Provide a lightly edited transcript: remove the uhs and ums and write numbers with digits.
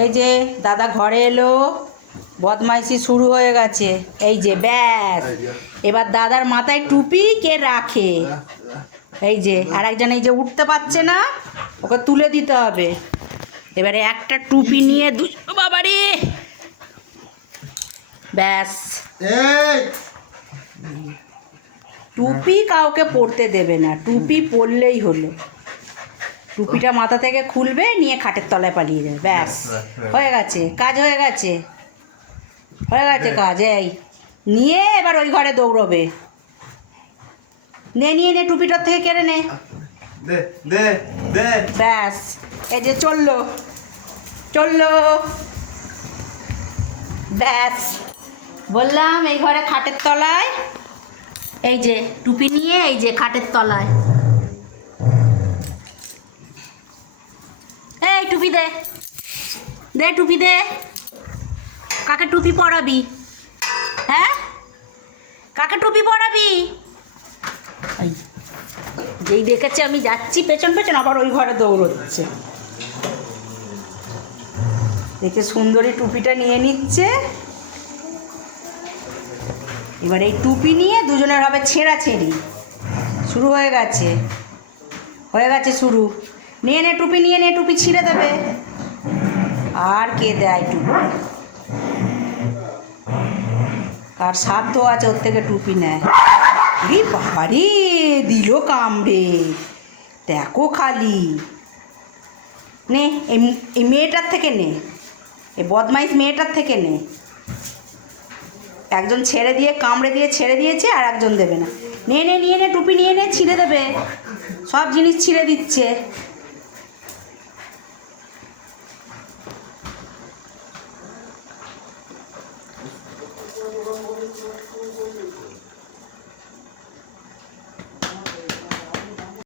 এই যে দাদা ঘরে এলো, বদমাইশি শুরু হয়ে গেছে। এই যে ব্যাস, এবার দাদার মাথায় টুপি কে রাখে। এই যে আর একজন এই যে উঠতে পারছে না, ওকে তুলে দিতে হবে। এবারে একটা টুপি নিয়ে বাবারে ব্যাস, টুপি কাউকে পরতে দেবে না, টুপি পরলেই হলো। টুপিটা মাথা থেকে খুলবে, নিয়ে খাটের তলায় পালিয়ে যাবে। ব্যাস, হয়ে গেছে কাজ, হয়ে গেছে, হয়ে গেছে কাজ। এই নিয়ে এবার ওই ঘরে দৌড়বে। নিয়ে নে, টুপিটার থেকে কেড়ে নে। ব্যাস, এই যে চললো চললো। ব্যাস, বললাম এই ঘরে খাটের তলায়, এই যে টুপি নিয়ে এই যে খাটের তলায়। এই টুপি দে, দে টুপি দে। কাকে টুপি পরাবি? হ্যাঁ, কাকে টুপি পরাবি? যেই দেখেছে আমি যাচ্ছি পেছন পেছন, আবার ওই ঘরে দৌড়চ্ছে। দেখে সুন্দরী টুপিটা নিয়ে নিচ্ছে। এবার এই টুপি নিয়ে দুজনের হবে ছেঁড়াছেঁড়ি। শুরু হয়ে গেছে, হয়ে গেছে শুরু। নিয়ে নে টুপি, নিয়ে নে, টুপি ছিঁড়ে দেবে। আর কে দেয় টুপি? কার সাধ্য আছে ওর থেকে টুপি নেয়? রে বাবারে, দিল কামড়ে, দেখো খালি। নে এই মেয়েটার থেকে নে, এই বদমাইশ মেয়েটার থেকে নে। একজন ছেড়ে দিয়ে কামড়ে দিয়ে ছেড়ে দিয়েছে, আর একজন দেবে না। নিয়ে নে, নিয়ে নে টুপি, নিয়ে নে, ছিঁড়ে দেবে। সব জিনিস ছিঁড়ে দিচ্ছে।